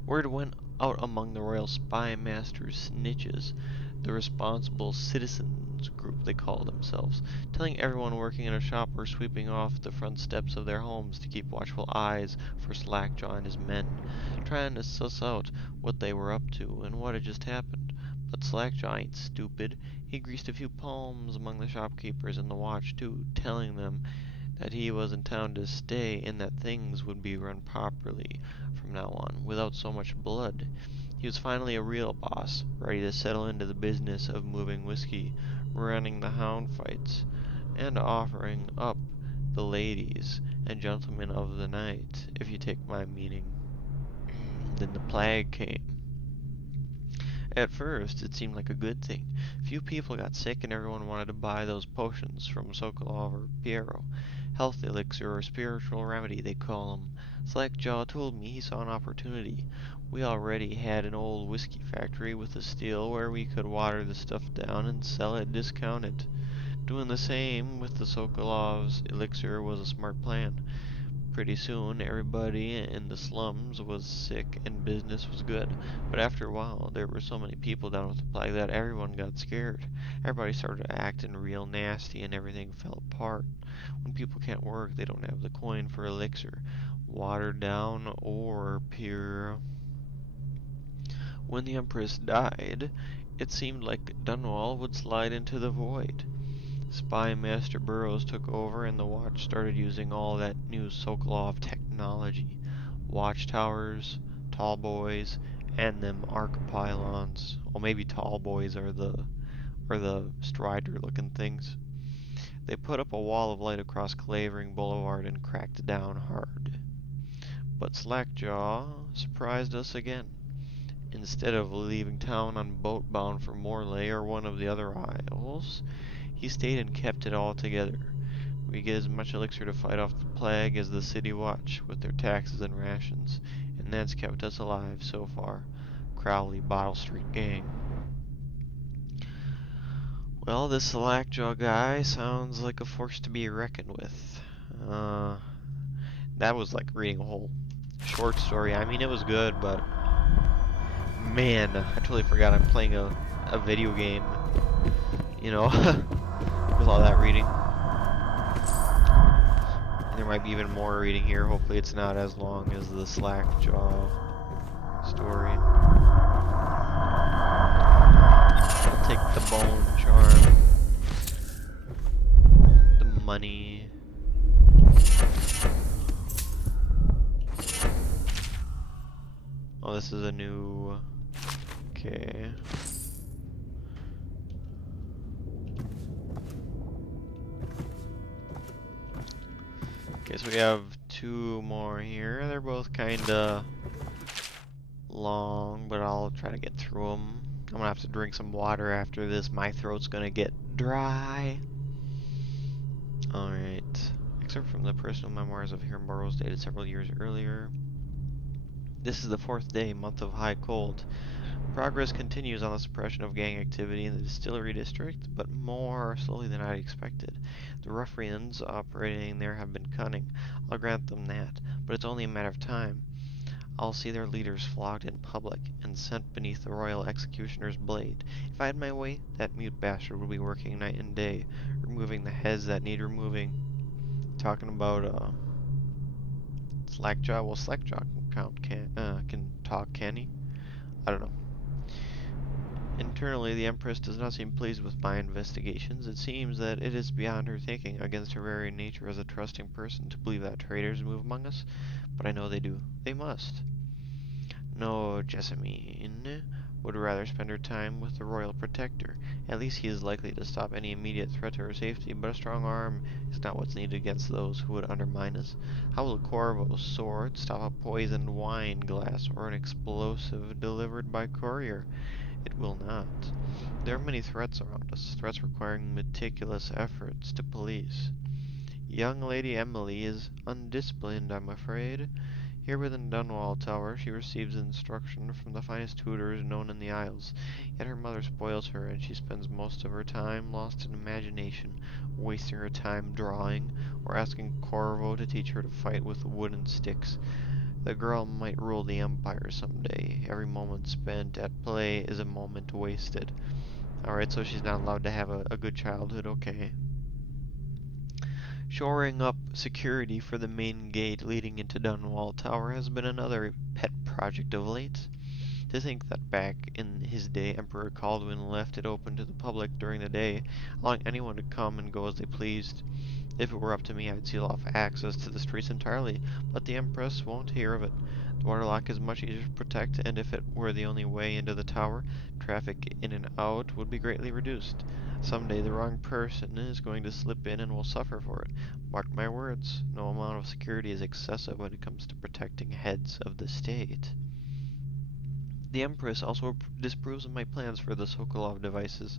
Word went out among the Royal Spy Master's snitches, the responsible citizens group they call themselves, telling everyone working in a shop or sweeping off the front steps of their homes to keep watchful eyes for Slackjaw and his men, trying to suss out what they were up to and what had just happened. But Slackjaw ain't stupid. He greased a few palms among the shopkeepers in the watch, too, telling them that he was in town to stay and that things would be run properly from now on, without so much blood. He was finally a real boss, ready to settle into the business of moving whiskey, running the hound fights, and offering up the ladies and gentlemen of the night, if you take my meaning. Then the plague came. At first, it seemed like a good thing. Few people got sick and everyone wanted to buy those potions from Sokolov or Piero. Health elixir or spiritual remedy, they call 'em. Slackjaw told me he saw an opportunity. We already had an old whiskey factory with a still where we could water the stuff down and sell it discounted. Doing the same with the Sokolov's elixir was a smart plan. Pretty soon, everybody in the slums was sick and business was good. But after a while, there were so many people down with the plague that everyone got scared. Everybody started acting real nasty and everything fell apart. When people can't work, they don't have the coin for elixir, watered down or pure. When the Empress died, it seemed like Dunwall would slide into the void. Spy Master Burroughs took over and the watch started using all that new Sokolov technology. Watchtowers, tall boys, and them arc pylons. Well, maybe tall boys are the strider looking things. They put up a wall of light across Clavering Boulevard and cracked down hard. But Slackjaw surprised us again. Instead of leaving town on boat bound for Morlaix or one of the other isles, he stayed and kept it all together. We get as much elixir to fight off the plague as the City Watch with their taxes and rations, and that's kept us alive so far. Crowley Bottle Street Gang. Well, this Slackjaw guy sounds like a force to be reckoned with. That was like reading a whole short story. I mean, it was good, but man, I totally forgot I'm playing a video game, you know, with all that reading. And there might be even more reading here. Hopefully it's not as long as the Slackjaw story. I'll take the bone charm, the money. Oh, this is a new... Okay. Okay, so we have two more here. They're both kinda long, but I'll try to get through them. I'm gonna have to drink some water after this. My throat's gonna get dry. Alright. Excerpt from the personal memoirs of Hiram Burroughs dated several years earlier. This is the 4th day, month of high cold. Progress continues on the suppression of gang activity in the Distillery District, but more slowly than I expected. The ruffians operating there have been cunning. I'll grant them that, but it's only a matter of time. I'll see their leaders flogged in public and sent beneath the royal executioner's blade. If I had my way, that mute bastard would be working night and day, removing the heads that need removing. Talking about Slackjaw. Well, Slackjaw can talk, can he? I don't know. Internally, the Empress does not seem pleased with my investigations. It seems that it is beyond her thinking, against her very nature as a trusting person, to believe that traitors move among us. But I know they do. They must. No, Jessamine would rather spend her time with the royal protector. At least he is likely to stop any immediate threat to her safety, but a strong arm is not what's needed against those who would undermine us. How will Corvo's sword stop a poisoned wine glass or an explosive delivered by courier? It will not. There are many threats around us, threats requiring meticulous efforts to police. Young Lady Emily is undisciplined, I'm afraid. Here within Dunwall Tower, she receives instruction from the finest tutors known in the Isles. Yet her mother spoils her, and she spends most of her time lost in imagination, wasting her time drawing, or asking Corvo to teach her to fight with wooden sticks. The girl might rule the Empire someday. Every moment spent at play is a moment wasted. Alright, so she's not allowed to have a good childhood, okay. Shoring up security for the main gate leading into Dunwall Tower has been another pet project of late. To think that back in his day, Emperor Kaldwin left it open to the public during the day, allowing anyone to come and go as they pleased. If it were up to me, I'd seal off access to the streets entirely, but the Empress won't hear of it. The waterlock is much easier to protect, and if it were the only way into the tower, traffic in and out would be greatly reduced. Someday the wrong person is going to slip in and will suffer for it. Mark my words, no amount of security is excessive when it comes to protecting heads of the state. The Empress also disapproves of my plans for the Sokolov devices.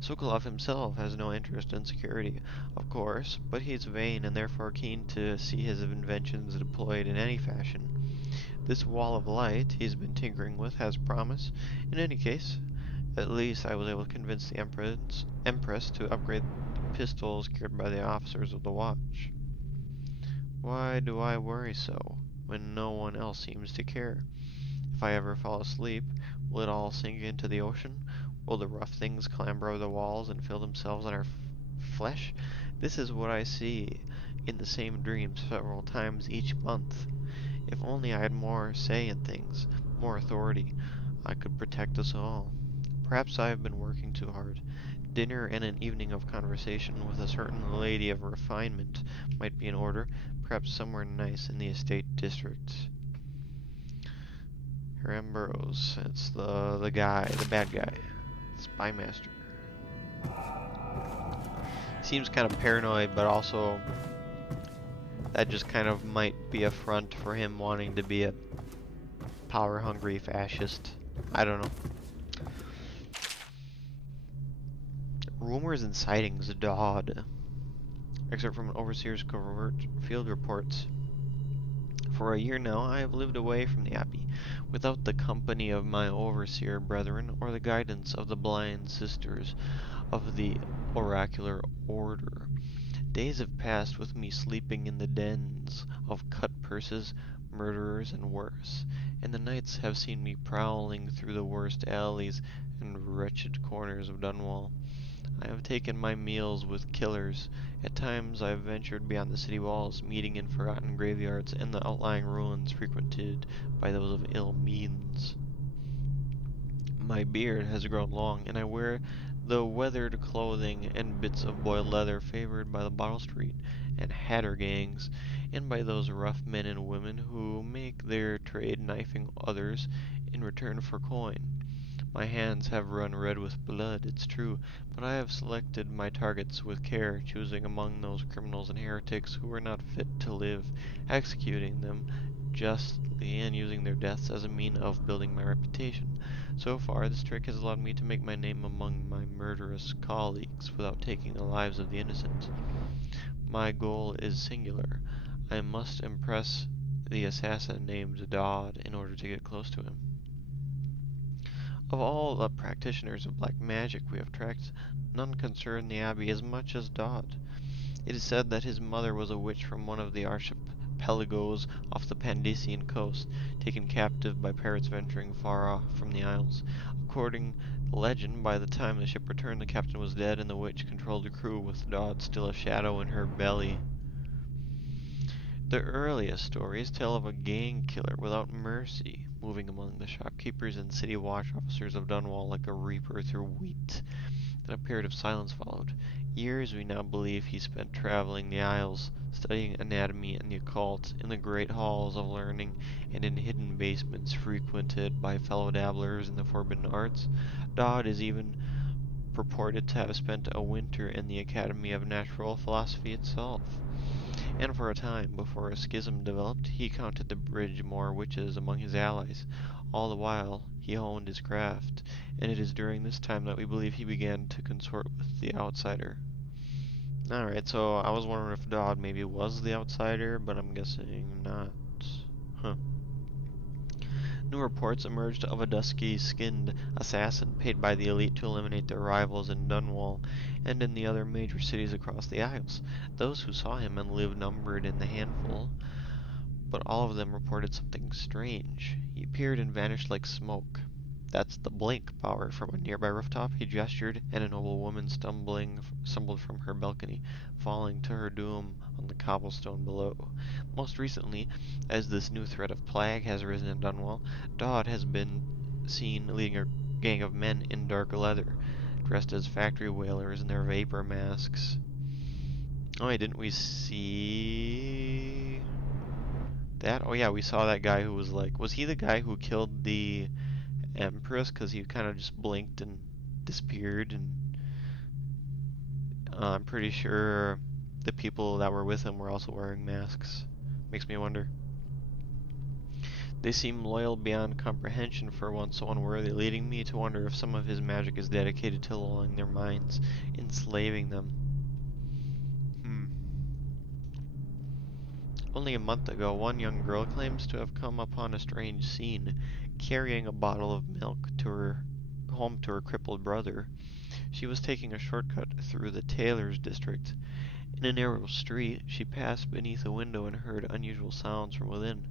Sokolov himself has no interest in security, of course, but he's vain and therefore keen to see his inventions deployed in any fashion. This wall of light he's been tinkering with has promise. In any case, at least I was able to convince the Empress to upgrade the pistols carried by the officers of the watch. Why do I worry so, when no one else seems to care? If I ever fall asleep, will it all sink into the ocean? Will the rough things clamber over the walls and feel themselves on our flesh? This is what I see in the same dream several times each month. If only I had more say in things, more authority, I could protect us all. Perhaps I have been working too hard. Dinner and an evening of conversation with a certain lady of refinement might be in order, perhaps somewhere nice in the estate district. Hiram Burroughs, it's the guy, the bad guy, Spy Master. Seems kind of paranoid, but also that just kind of might be a front for him wanting to be a power-hungry fascist. I don't know. Rumors and sightings, Dodd. Excerpt from an overseer's covert field reports. For a year now I have lived away from the Abbey, without the company of my overseer brethren or the guidance of the blind sisters of the oracular order. Days have passed with me sleeping in the dens of cut-purses, murderers, and worse, and the nights have seen me prowling through the worst alleys and wretched corners of Dunwall. I have taken my meals with killers. At times I have ventured beyond the city walls, meeting in forgotten graveyards and the outlying ruins frequented by those of ill means. My beard has grown long, and I wear the weathered clothing and bits of boiled leather favored by the Bottle Street and hatter gangs, and by those rough men and women who make their trade knifing others in return for coin. My hands have run red with blood, it's true, but I have selected my targets with care, choosing among those criminals and heretics who were not fit to live, executing them justly, and using their deaths as a mean of building my reputation. So far, this trick has allowed me to make my name among my murderous colleagues without taking the lives of the innocent. My goal is singular. I must impress the assassin named Dodd in order to get close to him. Of all the practitioners of black magic we have tracked, none concern the Abbey as much as Dodd. It is said that his mother was a witch from one of the archipelagos off the Pandician coast, taken captive by pirates venturing far off from the Isles. According to legend, by the time the ship returned, the captain was dead, and the witch controlled the crew with Dodd still a shadow in her belly. The earliest stories tell of a gang killer without mercy, moving among the shopkeepers and city watch officers of Dunwall like a reaper through wheat. Then a period of silence followed. Years we now believe he spent traveling the Isles, studying anatomy and the occult in the great halls of learning and in hidden basements frequented by fellow dabblers in the forbidden arts. Dodd is even purported to have spent a winter in the Academy of Natural Philosophy itself. And for a time, before a schism developed, he counted the Bridgemore witches among his allies. All the while, he honed his craft, and it is during this time that we believe he began to consort with the Outsider. Alright, so I was wondering if Dodd maybe was the Outsider, but I'm guessing not. Huh. New reports emerged of a dusky-skinned assassin paid by the elite to eliminate their rivals in Dunwall and in the other major cities across the Isles. Those who saw him and lived numbered in the handful, but all of them reported something strange. He appeared and vanished like smoke. That's the blink power. From a nearby rooftop, he gestured, and a noble woman stumbled from her balcony, falling to her doom on the cobblestone below. Most recently, as this new threat of plague has risen in Dunwall, Dodd has been seen leading a gang of men in dark leather, dressed as factory whalers in their vapor masks. Oh, wait, didn't we see that? Oh yeah, we saw that guy who was like, was he the guy who killed the Empress? Because he kind of just blinked and disappeared, and I'm pretty sure the people that were with him were also wearing masks. Makes me wonder. They seem loyal beyond comprehension for one so unworthy, leading me to wonder if some of his magic is dedicated to lulling their minds, enslaving them. Only a month ago, one young girl claims to have come upon a strange scene, carrying a bottle of milk to her home to her crippled brother. She was taking a shortcut through the tailor's district. In a narrow street, she passed beneath a window and heard unusual sounds from within.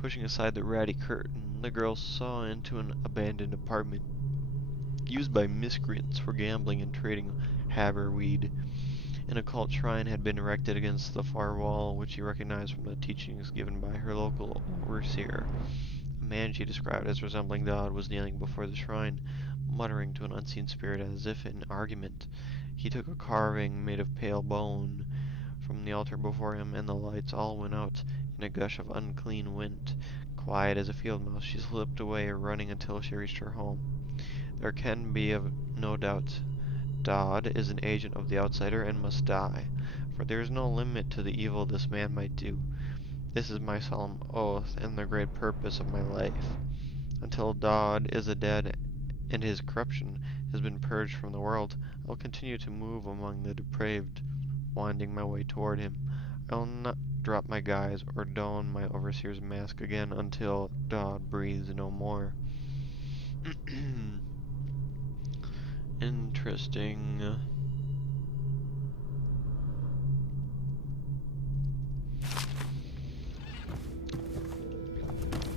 Pushing aside the ratty curtain, the girl saw into an abandoned apartment, used by miscreants for gambling and trading haberweed. An occult shrine had been erected against the far wall, which she recognized from the teachings given by her local overseer. A man she described as resembling God was kneeling before the shrine, muttering to an unseen spirit as if in argument. He took a carving made of pale bone from the altar before him, and the lights all went out in a gush of unclean wind. Quiet as a field mouse, she slipped away, running until she reached her home. There can be no doubt. Dodd is an agent of the Outsider and must die, for there is no limit to the evil this man might do. This is my solemn oath and the great purpose of my life. Until Dodd is dead and his corruption has been purged from the world, I will continue to move among the depraved, winding my way toward him. I will not drop my guise or don my overseer's mask again until God breathes no more. Interesting.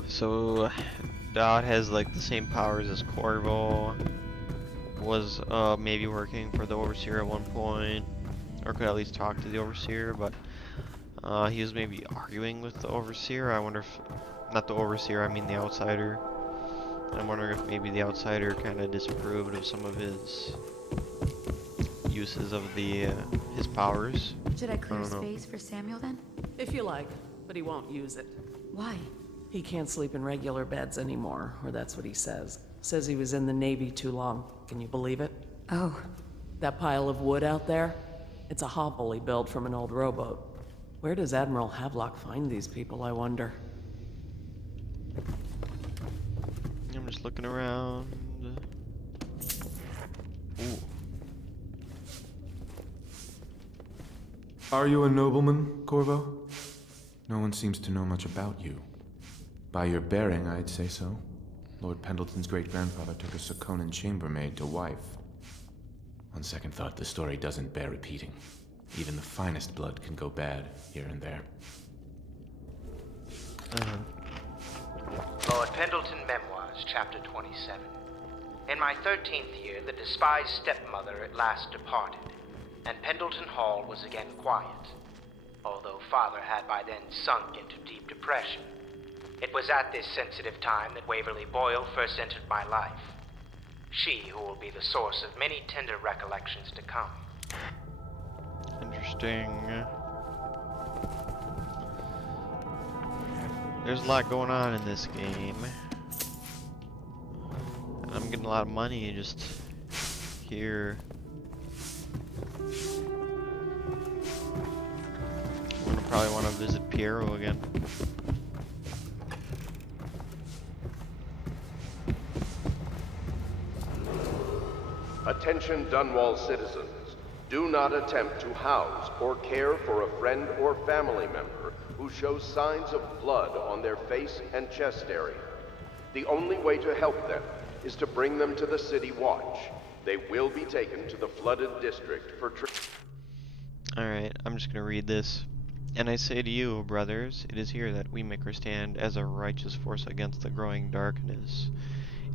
So, Dodd has like the same powers as Corvo. Was maybe working for the Overseer at one point, or could at least talk to the Overseer, but he was maybe arguing with the Overseer. I wonder if, not the Overseer, I mean the Outsider. I'm wondering if maybe the Outsider kind of disapproved of some of his uses of the his powers. Should I clear don't know. space for Samuel then? If you like, but he won't use it. Why? He can't sleep in regular beds anymore, or that's what he says. Says he was in the Navy too long. Can you believe it? Oh, That pile of wood out there? It's a hovel he built from an old rowboat. Where does Admiral Havelock find these people, I wonder? I'm just looking around. Ooh. Are you a nobleman, Corvo? No one seems to know much about you. By your bearing, I'd say so. Lord Pendleton's great-grandfather took a Sokonan chambermaid to wife. On second thought, the story doesn't bear repeating. Even the finest blood can go bad here and there. Lord Pendleton Memoirs, Chapter 27. In my 13th year, the despised stepmother at last departed, and Pendleton Hall was again quiet, although Father had by then sunk into deep depression. It was at this sensitive time that Waverly Boyle first entered my life. She who will be the source of many tender recollections to come. Interesting. There's a lot going on in this game. And I'm getting a lot of money just here. I'm gonna probably want to visit Piero again. Attention Dunwall citizens. Do not attempt to house or care for a friend or family member who shows signs of blood on their face and chest area. The only way to help them is to bring them to the City Watch. They will be taken to the flooded district for Alright, I'm just gonna read this. And I say to you, brothers, it is here that we make our stand as a righteous force against the growing darkness.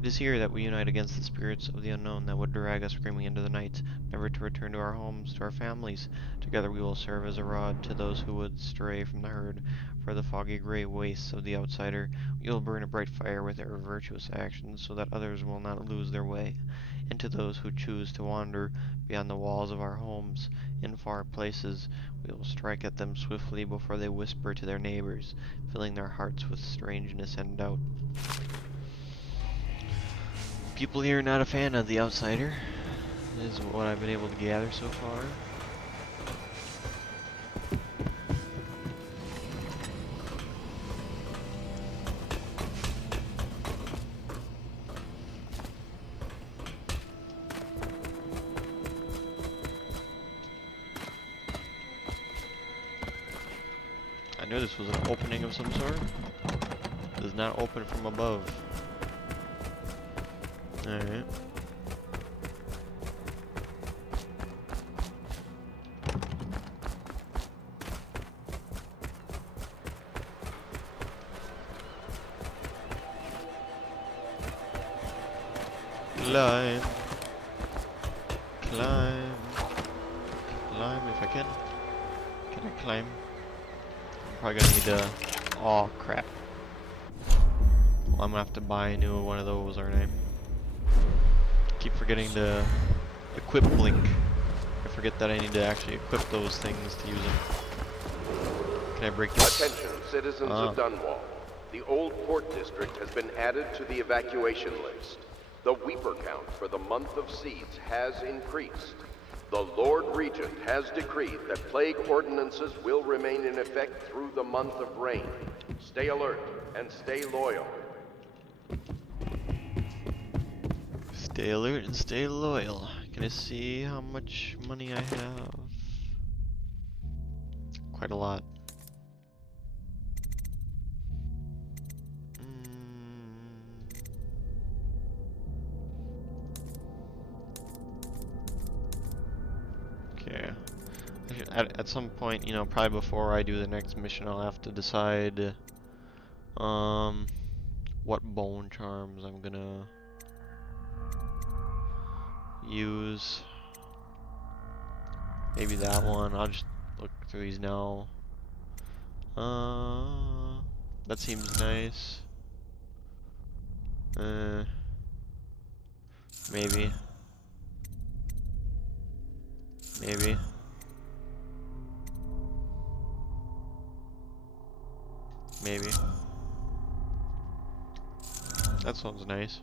It is here that we unite against the spirits of the unknown that would drag us screaming into the night, never to return to our homes, to our families. Together we will serve as a rod to those who would stray from the herd. For the foggy gray wastes of the outsider, we will burn a bright fire with our virtuous actions, so that others will not lose their way. And to those who choose to wander beyond the walls of our homes, in far places, we will strike at them swiftly before they whisper to their neighbors, filling their hearts with strangeness and doubt. People here are not a fan of the outsider, is what I've been able to gather so far. I knew this was an opening of some sort. It does not open from above. Alright. Climb. Climb. Climb if I can. Can I climb? I'm probably gonna need to... Oh crap. Well, I'm gonna have to buy a new one of those, aren't I? Keep forgetting to equip Blink. I forget that I need to actually equip those things to use them. Can I break this? Attention, citizens of Dunwall. The old port district has been added to the evacuation list. The Weeper count for the month of siege has increased. The Lord Regent has decreed that plague ordinances will remain in effect through the month of rain. Stay alert and stay loyal. Stay alert and stay loyal. Can I see how much money I have? quite a lot. Okay. At some point, you know, probably before I do the next mission, I'll have to decide what bone charms I'm gonna use. Maybe that one. I'll just look through these now. That seems nice. Maybe. Maybe. Maybe. That sounds nice.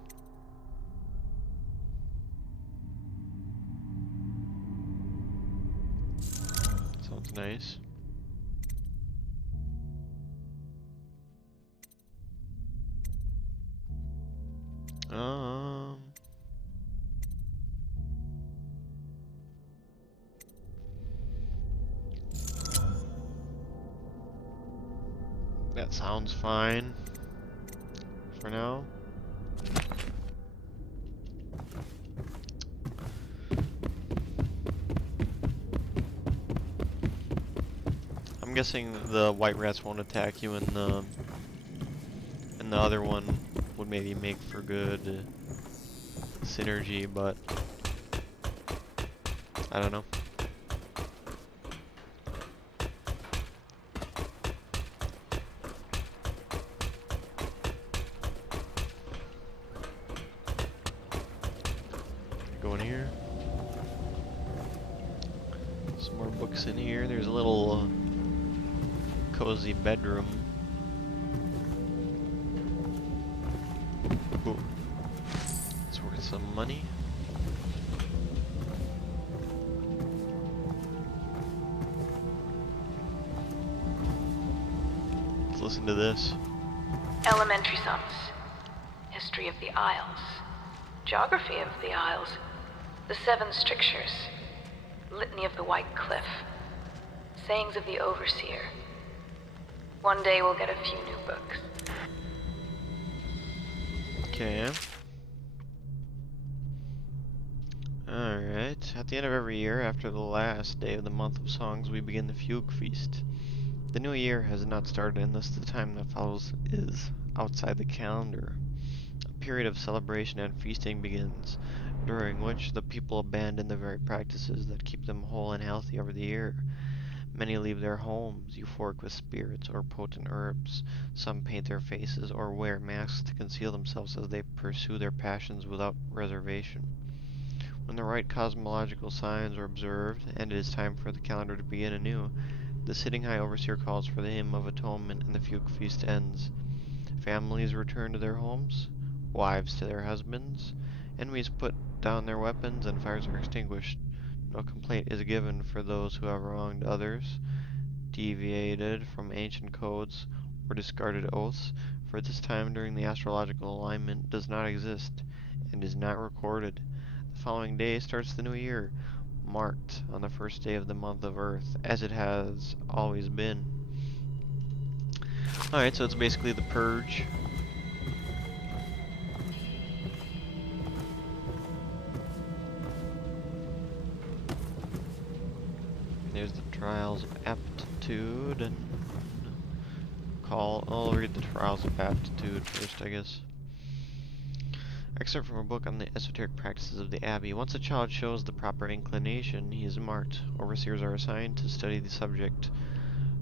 Sounds nice. That sounds fine for now. I'm guessing the white rats won't attack you, and the other one would maybe make for good synergy, but I don't know. Go in here. Some more books in here. There's a little cozy bedroom. Ooh. It's worth some money. Let's listen to this. Elementary sums. History of the Isles. Geography of the Isles. The Seven Strictures. Litany of the White Cliff. Sayings of the Overseer. One day we'll get a few new books. Okay. Alright. At the end of every year, after the last day of the month of songs, we begin the Fugue Feast. The new year has not started, and thus the time that follows is outside the calendar. A period of celebration and feasting begins, during which the people abandon the very practices that keep them whole and healthy over the year. Many leave their homes, euphoric with spirits or potent herbs. Some paint their faces or wear masks to conceal themselves as they pursue their passions without reservation. When the right cosmological signs are observed, and it is time for the calendar to begin anew, the sitting high overseer calls for the hymn of atonement, and the fugue feast ends. Families return to their homes, wives to their husbands, enemies put down their weapons, and fires are extinguished. No complaint is given for those who have wronged others, deviated from ancient codes, or discarded oaths, for this time during the astrological alignment does not exist, and is not recorded. The following day starts the new year, marked on the first day of the month of Earth, as it has always been. Alright, so it's basically the Purge. There's the Trials of Aptitude, and I'll read the Trials of Aptitude first, I guess. Excerpt from a book on the esoteric practices of the Abbey. Once a child shows the proper inclination, he is marked. Overseers are assigned to study the subject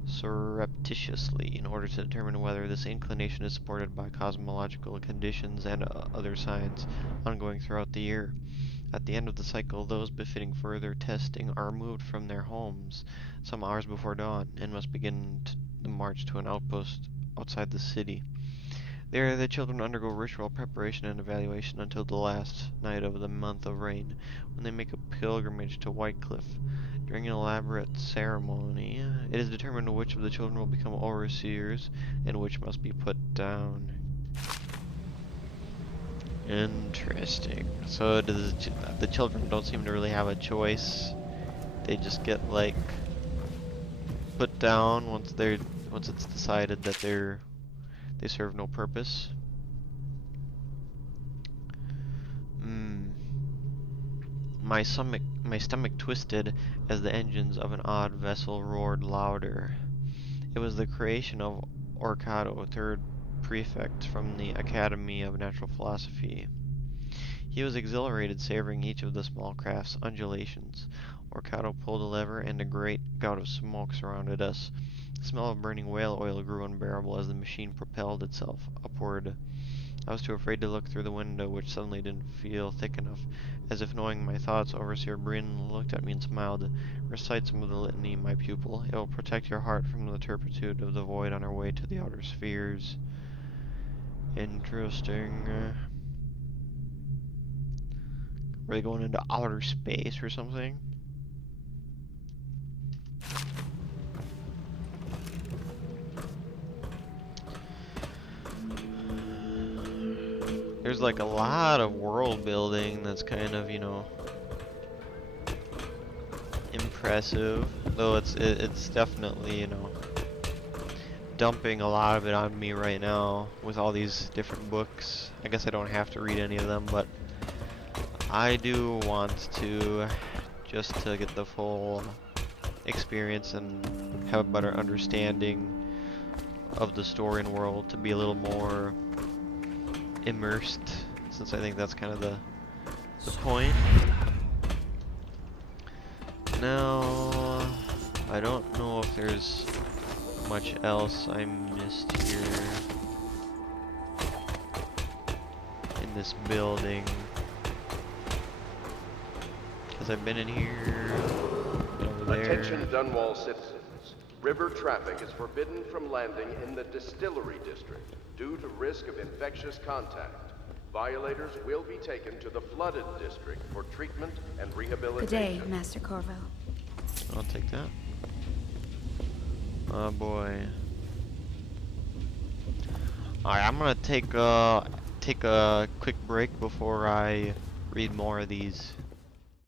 surreptitiously in order to determine whether this inclination is supported by cosmological conditions and other signs ongoing throughout the year. At the end of the cycle, those befitting further testing are removed from their homes some hours before dawn and must begin the march to an outpost outside the city. There, the children undergo ritual preparation and evaluation until the last night of the month of rain, when they make a pilgrimage to White Cliff. During an elaborate ceremony, it is determined which of the children will become overseers and which must be put down. Interesting. So the children don't seem to really have a choice. They just get, like, put down once it's decided that they serve no purpose. My stomach twisted as the engines of an odd vessel roared louder. It was the creation of Orcado, third prefect from the Academy of Natural Philosophy. He was exhilarated, savoring each of the small craft's undulations. Orcado pulled a lever, and a great gout of smoke surrounded us. The smell of burning whale oil grew unbearable as the machine propelled itself upward. I was too afraid to look through the window, which suddenly didn't feel thick enough. As if knowing my thoughts, Overseer Bryn looked at me and smiled. Recite some of the litany, my pupil. It will protect your heart from the turpitude of the void on our way to the outer spheres. Interesting. Are they going into outer space or something? There's like a lot of world building that's kind of, you know, impressive. Though it's definitely, you know, dumping a lot of it on me right now with all these different books. I guess I don't have to read any of them, but I do want to, just to get the full experience and have a better understanding of the story and world, to be a little more immersed, since I think that's kind of the point. Now, I don't know if there's much else I missed here in this building, because I've been in here, been over there. Attention Dunwall citizens. River traffic is forbidden from landing in the Distillery District due to risk of infectious contact. Violators will be taken to the Flooded District for treatment and rehabilitation. Good day, Master Corvo. I'll take that. Oh boy. Alright, I'm gonna take a quick break before I read more of these.